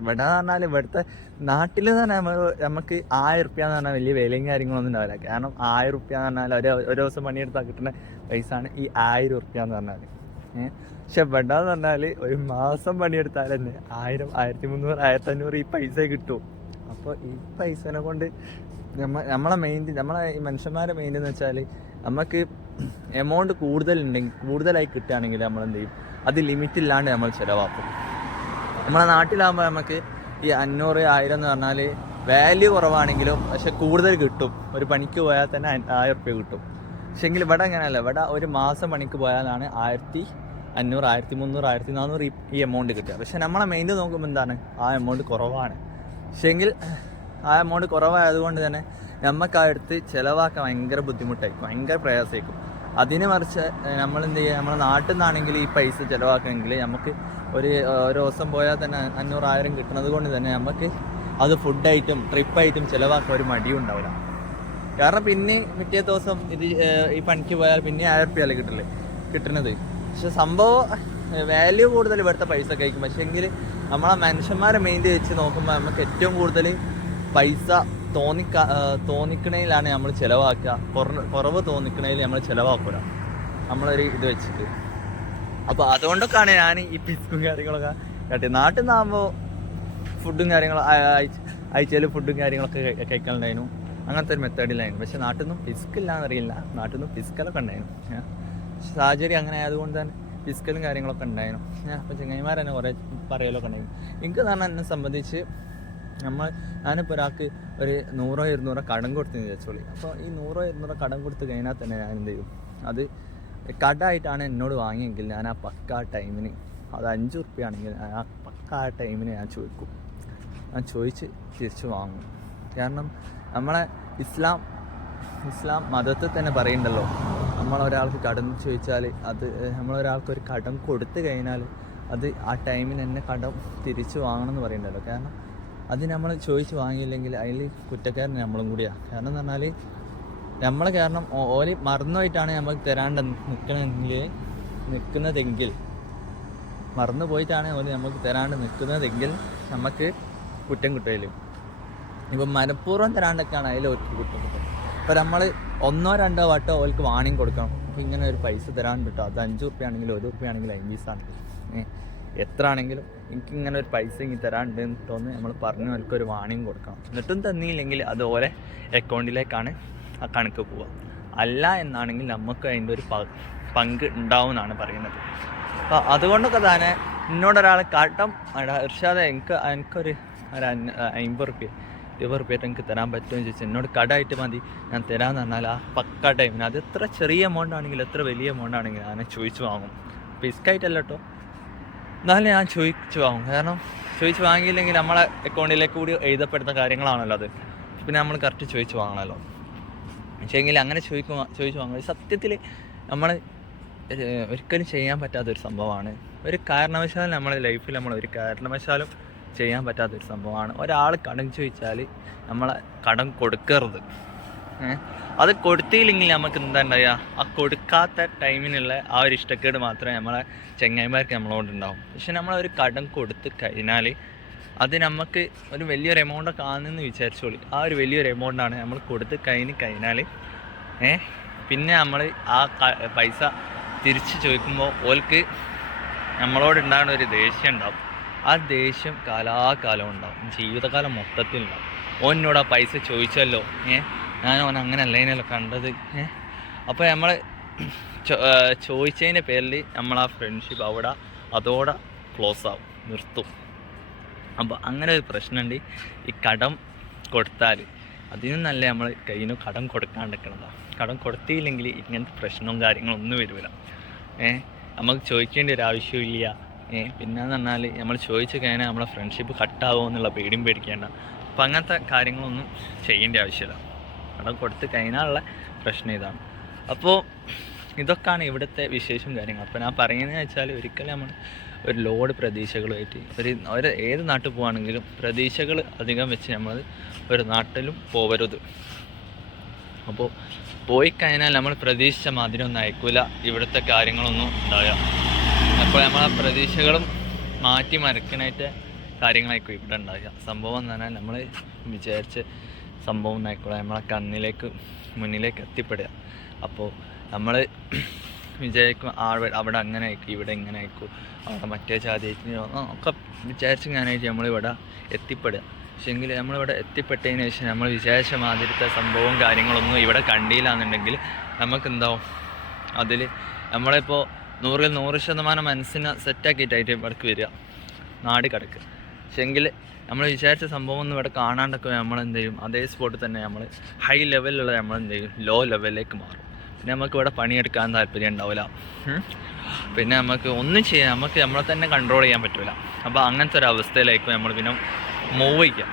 ഇവിടെ പറഞ്ഞാൽ ഇവിടുത്തെ നാട്ടിൽ തന്നെ നമുക്ക് 1000 റുപ്യ എന്ന് പറഞ്ഞാൽ വലിയ വിലയും കാര്യങ്ങളൊന്നും ഉണ്ടാവില്ല. കാരണം 1000 റുപ്യ എന്ന് പറഞ്ഞാൽ ഒരു ദിവസം പണിയെടുത്താൽ കിട്ടുന്ന പൈസ ആണ് ഈ 1000 റുപ്യ എന്ന് പറഞ്ഞാൽ. പക്ഷെ ഇവിടെ എന്ന് പറഞ്ഞാൽ ഒരു മാസം പണിയെടുത്താൽ തന്നെ 1000, 1300, 1500 ഈ പൈസ കിട്ടും. അപ്പോൾ ഈ പൈസനെ കൊണ്ട് നമ്മളെ ഈ മനുഷ്യന്മാരെ മെയിൻ എന്ന് വെച്ചാൽ നമുക്ക് എമൗണ്ട് കൂടുതലായി കിട്ടുകയാണെങ്കിൽ നമ്മൾ എന്ത് ചെയ്യും, അത് ലിമിറ്റ് ഇല്ലാണ്ട് നമ്മൾ ചിലവാക്കും. നമ്മളെ നാട്ടിലാകുമ്പോൾ നമുക്ക് ഈ 500, 1000 എന്ന് പറഞ്ഞാൽ വാല്യൂ കുറവാണെങ്കിലും പക്ഷെ കൂടുതൽ കിട്ടും. ഒരു പണിക്ക് പോയാൽ തന്നെ 1000 റുപ്യ കിട്ടും. പക്ഷെങ്കിൽ ഇവിടെ അങ്ങനെയല്ല. ഇവിടെ ഒരു മാസം പണിക്ക് പോയാലാണ് 1500, 1300, 1400 ഈ എമൗണ്ട് കിട്ടുക. പക്ഷെ നമ്മളെ മെയിൻ നോക്കുമ്പോൾ എന്താണ്, ആ എമൗണ്ട് കുറവാണ്. പക്ഷെങ്കിൽ ആ എമൗണ്ട് കുറവായതുകൊണ്ട് തന്നെ നമുക്ക് ആ എടുത്ത് ചിലവാക്കാൻ ഭയങ്കര ബുദ്ധിമുട്ടായിരിക്കും, ഭയങ്കര പ്രയാസമായിരിക്കും. അതിന് മറിച്ച് നമ്മളെന്ത് ചെയ്യുക, നമ്മുടെ നാട്ടിൽ നിന്നാണെങ്കിൽ ഈ പൈസ ചിലവാക്കണമെങ്കിൽ നമുക്ക് ഒരു ദിവസം പോയാൽ തന്നെ 500, 1000 കിട്ടുന്നത് കൊണ്ട് തന്നെ നമുക്ക് അത് ഫുഡായിട്ടും ട്രിപ്പായിട്ടും ചിലവാക്കാൻ ഒരു മടിയും ഉണ്ടാവില്ല. കാരണം പിന്നെ പിറ്റേ ദിവസം ഈ പണിക്ക് പോയാൽ പിന്നെ 1000 റുപ്യല്ലേ കിട്ടുന്നത്. പക്ഷെ സംഭവം വാല്യൂ കൂടുതൽ ഇവിടുത്തെ പൈസ കഴിക്കും. പക്ഷെ എങ്കിൽ നമ്മളെ മനുഷ്യന്മാരെ മെയിൻറ്റെയിൻ വെച്ച് നോക്കുമ്പോൾ നമുക്ക് ഏറ്റവും കൂടുതൽ പൈസ തോന്നിക്കണേലാണ് നമ്മൾ ചിലവാക്കുക. കുറവ് തോന്നിക്കണേൽ നമ്മൾ ചിലവാക്കൂല, നമ്മളൊരു ഇത് വെച്ചിട്ട്. അപ്പോൾ അതുകൊണ്ടൊക്കെയാണ് ഞാൻ ഈ പിസ്കും കാര്യങ്ങളൊക്കെ കേട്ടത്. നാട്ടിൽ നിന്നാകുമ്പോൾ ഫുഡും കാര്യങ്ങളും ആഴ്ചയിൽ ഫുഡും കാര്യങ്ങളൊക്കെ കഴിക്കാനുണ്ടായിരുന്നു. അങ്ങനത്തെ ഒരു മെത്തേഡിലായിരുന്നു. പക്ഷെ നാട്ടിൽ നിന്നും പിസ്കില്ലാന്നറിയില്ല, നാട്ടിൽ നിന്നും പിസ്കലൊക്കെ ഉണ്ടായിരുന്നു. സാഹചര്യം അങ്ങനെ ആയതുകൊണ്ട് തന്നെ പിസ്കലും കാര്യങ്ങളൊക്കെ ഉണ്ടായിരുന്നു. അപ്പോൾ ചങ്ങായിമാർ തന്നെ കുറേ പറയലൊക്കെ ഉണ്ടായിരുന്നു. എനിക്ക് പറഞ്ഞാൽ എന്നെ സംബന്ധിച്ച് ഞാനിപ്പോൾ ഒരാൾക്ക് ഒരു 100, 200 കടം കൊടുത്തെന്ന് വിചാരിച്ചോളി. അപ്പോൾ ഈ 100, 200 കടം കൊടുത്ത് കഴിഞ്ഞാൽ തന്നെ ഞാൻ എന്ത് ചെയ്യും, അത് കടമായിട്ടാണ് എന്നോട് വാങ്ങിയെങ്കിൽ ഞാൻ ആ പക്കാ ടൈമിന്, അത് 5 റുപ്യ ആണെങ്കിൽ ആ പക്കാ ടൈമിന് ഞാൻ ചോദിക്കും. ഞാൻ ചോദിച്ച് തിരിച്ച് വാങ്ങും. കാരണം നമ്മളെ ഇസ്ലാം മതത്തിൽ തന്നെ പറയുന്നുണ്ടല്ലോ, നമ്മളൊരാൾക്ക് കടം ചോദിച്ചാൽ അത് നമ്മളൊരാൾക്കൊരു കടം കൊടുത്തു കഴിഞ്ഞാൽ അത് ആ ടൈമിന് തന്നെ കടം തിരിച്ച് വാങ്ങണം എന്ന് പറയുന്നുണ്ടല്ലോ. കാരണം അത് നമ്മൾ ചോദിച്ച് വാങ്ങിയില്ലെങ്കിൽ അതിൽ കുറ്റക്കാരൻ നമ്മളും കൂടിയാണ്. കാരണം എന്ന് പറഞ്ഞാൽ നമ്മൾ കാരണം ഓല് മറന്നുപോയിട്ടാണ് നമുക്ക് തരാണ്ട് നിൽക്കുന്നതെങ്കിൽ മറന്നു പോയിട്ടാണ് ഓല് നമുക്ക് തരാണ്ട് നിൽക്കുന്നതെങ്കിൽ നമുക്ക് കുറ്റം കിട്ടുകയില്ല. ഇപ്പം മനഃപൂർവ്വം തരാണ്ടൊക്കെയാണ് അതിൽ ഓർക്ക് കുറ്റം കിട്ടും. ഇപ്പോൾ നമ്മൾ 1, 2 വട്ടം ഓർക്ക് വാണിംഗ് കൊടുക്കണം. അപ്പോൾ ഇങ്ങനെ ഒരു പൈസ തരാണ്ട് കിട്ടും. അത് 5 റുപ്യ ആണെങ്കിലും 1 റുപ്യ ആണെങ്കിലും 5 പൈസ ആണെങ്കിലും എത്ര ആണെങ്കിലും എനിക്കിങ്ങനെ ഒരു പൈസ ഇങ്ങനെ തരാണ്ട് തോന്നി നമ്മൾ പറഞ്ഞു അവർക്കൊരു വാണിംഗ് കൊടുക്കണം. എന്നിട്ടും തന്നില്ലെങ്കിൽ അത് ഓരോ അക്കൗണ്ടിലേക്കാണ് ആ കണക്ക് പോവുക. അല്ല എന്നാണെങ്കിൽ നമുക്ക് അതിൻ്റെ ഒരു പങ്ക് ഉണ്ടാവും എന്നാണ് പറയുന്നത്. അപ്പോൾ അതുകൊണ്ടൊക്കെ തന്നെ എന്നോടൊരാൾ കടം ഇർഷാദെ എനിക്കൊരു 50 റുപ്യ 20 റുപ്യ എനിക്ക് തരാൻ പറ്റുമെന്ന് ചോദിച്ചാൽ എന്നോട് കടമായിട്ട് മതി ഞാൻ തരാമെന്ന് പറഞ്ഞാൽ ആ പക്ക ടൈമിന് അത് എത്ര ചെറിയ എമൗണ്ട് ആണെങ്കിലും എത്ര വലിയ എമൗണ്ട് ആണെങ്കിലും ഞാൻ ചോദിച്ചു വാങ്ങും. പിസ്കായിട്ടല്ല കേട്ടോ, എന്നാലും ഞാൻ ചോദിച്ചു വാങ്ങും. കാരണം ചോദിച്ച് വാങ്ങിയില്ലെങ്കിൽ നമ്മളെ അക്കൗണ്ടിലേക്ക് കൂടി എഴുതപ്പെടുന്ന കാര്യങ്ങളാണല്ലോ അത്. പിന്നെ നമ്മൾ കറക്റ്റ് ചോദിച്ച് വാങ്ങണമല്ലോ. പക്ഷേങ്കിൽ അങ്ങനെ ചോദിച്ചു വാങ്ങും സത്യത്തിൽ നമ്മൾ ഒരിക്കലും ചെയ്യാൻ പറ്റാത്തൊരു സംഭവമാണ്. ഒരു കാരണവശാലും നമ്മളെ ലൈഫിൽ നമ്മൾ ഒരു കാരണവശാലും ചെയ്യാൻ പറ്റാത്തൊരു സംഭവമാണ്. ഒരാൾ കടം ചോദിച്ചാൽ നമ്മളെ കടം കൊടുക്കരുത്. അത് കൊടുത്തില്ലെങ്കിൽ നമുക്ക് എന്താ ഉണ്ടാവുക, ആ കൊടുക്കാത്ത ടൈമിനുള്ള ആ ഒരു ഇഷ്ടക്കേട് മാത്രമേ നമ്മളെ ചങ്ങായിമാർക്ക് നമ്മളോടുണ്ടാവും. പക്ഷെ നമ്മളൊരു കടം കൊടുത്ത് കഴിഞ്ഞാൽ അത് നമുക്ക് ഒരു വലിയൊരു എമൗണ്ടൊക്കെ ആണെന്ന് വിചാരിച്ചോളി. ആ ഒരു വലിയൊരു എമൗണ്ടാണ് നമ്മൾ കൊടുത്ത് കഴിഞ്ഞാൽ പിന്നെ നമ്മൾ ആ പൈസ തിരിച്ച് ചോദിക്കുമ്പോൾ ഓൾക്ക് നമ്മളോടുണ്ടാകുന്ന ഒരു ദേഷ്യം ഉണ്ടാവും. ആ ദേഷ്യം കാലാകാലം ഉണ്ടാവും, ജീവിതകാലം മൊത്തത്തിലുണ്ടാവും. ഓനോട് ആ പൈസ ചോദിച്ചല്ലോ, ഞാൻ ഓൻ അങ്ങനെ അല്ലേനല്ലോ കണ്ടത്. അപ്പോൾ നമ്മൾ ചോദിച്ചതിൻ്റെ പേരിൽ നമ്മൾ ആ ഫ്രണ്ട്ഷിപ്പ് അതോടെ ക്ലോസ് ആവും, നിർത്തും. അപ്പോൾ അങ്ങനെ ഒരു പ്രശ്നമുണ്ട്. ഈ കടം കൊടുത്താൽ അതിനും നല്ല നമ്മൾ കയ്യിൽ കടം കൊടുക്കാണ്ടിരിക്കണതാണ്. കടം കൊടുത്തില്ലെങ്കിൽ ഇങ്ങനത്തെ പ്രശ്നവും കാര്യങ്ങളൊന്നും വരില്ല. നമുക്ക് ചോദിക്കേണ്ട ഒരു ആവശ്യമില്ല. പിന്നെയെന്ന് പറഞ്ഞാൽ നമ്മൾ ചോദിച്ചു കഴിഞ്ഞാൽ നമ്മളെ ഫ്രണ്ട്ഷിപ്പ് കട്ടാകുമോ എന്നുള്ള പേടിയും പേടിക്കേണ്ട. അപ്പോൾ അങ്ങനത്തെ കാര്യങ്ങളൊന്നും ചെയ്യേണ്ട ആവശ്യമില്ല. കടം കൊടുത്ത് കഴിഞ്ഞാലുള്ള പ്രശ്നം ഇതാണ്. അപ്പോൾ ഇതൊക്കെയാണ് ഇവിടുത്തെ വിശേഷം കാര്യങ്ങൾ. അപ്പോൾ ഞാൻ പറയുന്നത് വെച്ചാൽ ഒരിക്കലും നമ്മൾ ഒരു ലോഡ് പ്രതീക്ഷകളുമായിട്ട് ഏത് നാട്ടിൽ പോവുകയാണെങ്കിലും പ്രതീക്ഷകൾ അധികം വെച്ച് നമ്മൾ ഒരു നാട്ടിലും പോവരുത്. അപ്പോൾ പോയി കഴിഞ്ഞാൽ നമ്മൾ പ്രതീക്ഷിച്ച മാതിരി ഒന്നും അയക്കില്ല, ഇവിടുത്തെ കാര്യങ്ങളൊന്നും ഉണ്ടാവുക. അപ്പോൾ നമ്മളെ പ്രതീക്ഷകളും മാറ്റി മറിക്കാനായിട്ട് കാര്യങ്ങളായിരിക്കും ഇവിടെ ഉണ്ടാകുക. സംഭവം എന്ന് പറഞ്ഞാൽ നമ്മൾ വിചാരിച്ച സംഭവം എന്നായിക്കോളെ നമ്മളെ കണ്ണിലേക്ക് മുന്നിലേക്ക് എത്തിപ്പെടുക. അപ്പോൾ നമ്മൾ വിചാരിക്കും അവിടെ അങ്ങനെ ആയിരിക്കും, ഇവിടെ ഇങ്ങനെ ആയിരിക്കും, അവിടെ മറ്റേ ജാതി ഒക്കെ വിചാരിച്ചിങ്ങനായിട്ട് നമ്മളിവിടെ എത്തിപ്പെടുക. പക്ഷേങ്കിൽ നമ്മളിവിടെ എത്തിപ്പെട്ടതിന് ശേഷം നമ്മൾ വിചാരിച്ച മാതിരത്തെ സംഭവവും കാര്യങ്ങളൊന്നും ഇവിടെ കണ്ടില്ലാന്നുണ്ടെങ്കിൽ നമുക്കെന്താവും, അതിൽ നമ്മളിപ്പോൾ 100% മനസ്സിനെ സെറ്റാക്കിയിട്ടായിട്ട് ഇവിടേക്ക് വരിക, നാട് കിടക്കുക. പക്ഷേങ്കിൽ നമ്മൾ വിചാരിച്ച സംഭവം ഒന്നും ഇവിടെ കാണാണ്ടൊക്കെ നമ്മളെന്ത് ചെയ്യും, അതേ സ്പോട്ടിൽ തന്നെ നമ്മൾ ഹൈ ലെവലിലുള്ള നമ്മളെന്ത് ചെയ്യും, ലോ ലെവലിലേക്ക് മാറും. പിന്നെ നമുക്ക് ഇവിടെ പണിയെടുക്കാൻ താല്പര്യം ഉണ്ടാവില്ല, പിന്നെ നമുക്ക് ഒന്നും ചെയ്യാൻ, നമുക്ക് നമ്മളെ തന്നെ കൺട്രോൾ ചെയ്യാൻ പറ്റില്ല. അപ്പോൾ അങ്ങനത്തെ ഒരു അവസ്ഥയിലായിരിക്കും നമ്മൾ പിന്നെ മൂവ് ചെയ്യുക.